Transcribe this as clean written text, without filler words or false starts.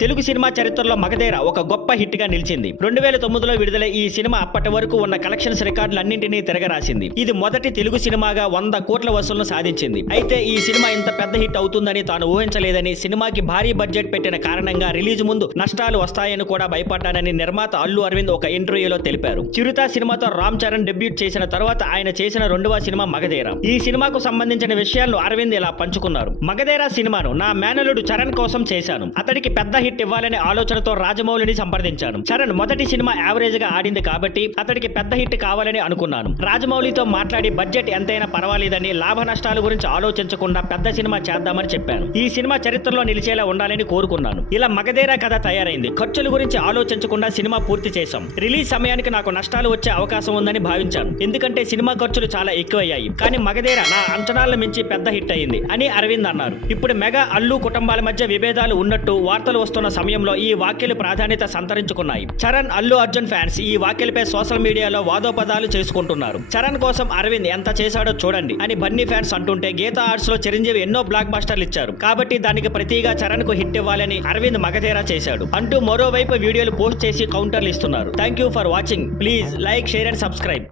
Telugu cinema చరిత్రలో మగధీర ఒక గొప్ప హిట్ గా నిలిచింది. 2009లో విడుదల ఈ సినిమా అప్పటి వరకు ఉన్న కలెక్షన్స్ రికార్డులన్నింటినీ తిరగరాసింది. ఇది మొదటి తెలుగు సినిమాగా 100 కోట్ల వసూళ్లను సాధించింది. అయితే ఈ సినిమా ఇంత పెద్ద హిట్ అవుతుందని తాను ఊహించలేదని, సినిమాకి భారీ బడ్జెట్ పెట్టిన కారణంగా రిలీజ్ ముందు నష్టాలు వస్తాయని కూడా భయపడ్డానని నిర్మాత అల్లు అరవింద్ ఒక ఇంటర్వ్యూలో తెలిపారు. చిరుత సినిమాతో రామ్ చరణ్ డెబ్యూట్ చేసిన తర్వాత ఆయన చేసిన రెండవ సినిమా మగధీర. ఈ సినిమాకు సంబంధించిన విషయాలను అరవింద్ ఇలా పంచుకున్నారు. మగధీర సినిమాను నా మేనలుడు చరణ్ కోసం చేశాను. అతడికి పెద్ద హిట్ ఇవ్వాలనే ఆలోచనతో రాజమౌళిని సంప్రదించాను. చరణ్ మొదటి సినిమా యావరేజ్ గా ఆడింది కాబట్టి అతడికి పెద్ద హిట్ కావాలని అనుకున్నాను. రాజమౌళితో మాట్లాడి బడ్జెట్ ఎంతైనా పర్వాలేదని, లాభ నష్టాల గురించి ఆలోచించకుండా పెద్ద సినిమా చేద్దామని చెప్పాను. ఈ సినిమా చరిత్రలో నిలిచేలా ఉండాలని కోరుకున్నాను. ఇలా మగధీర కథ తయారైంది. ఖర్చుల గురించి ఆలోచించకుండా సినిమా పూర్తి చేశాం. రిలీజ్ సమయానికి నాకు నష్టాలు వచ్చే అవకాశం ఉందని భావించాను. ఎందుకంటే సినిమా ఖర్చులు చాలా ఎక్కువయ్యాయి. కానీ మగధీర నా అంచనాలను మించి పెద్ద హిట్ అయింది అని అరవింద్ అన్నారు. ఇప్పుడు మెగా అల్లు కుటుంబాల మధ్య విభేదాలు ఉన్నట్టు వార్తలు వస్తున్న సమయంలో ఈ వ్యాఖ్యలు ప్రాధాన్యత సంతరించుకున్నాయి. చరణ్, అల్లు అర్జున్ ఫ్యాన్స్ ఈ వ్యాఖ్యలపై సోషల్ మీడియాలో వాదోపదాలు చేసుకుంటున్నారు. చరణ్ కోసం అరవింద్ ఎంత చేశాడో చూడండి అని బన్నీ ఫ్యాన్స్ అంటుంటే, గీతా ఆర్ట్స్ లో చిరంజీవి ఎన్నో బ్లాక్ బస్టర్లు ఇచ్చారు కాబట్టి దానికి ప్రతిగా చరణ్ కు హిట్ ఇవ్వాలని అరవింద్ మగధీర చేశాడు అంటూ మరోవైపు వీడియోలు పోస్ట్ చేసి కౌంటర్లు ఇస్తున్నారు. Thank you for watching. Please like, share and subscribe.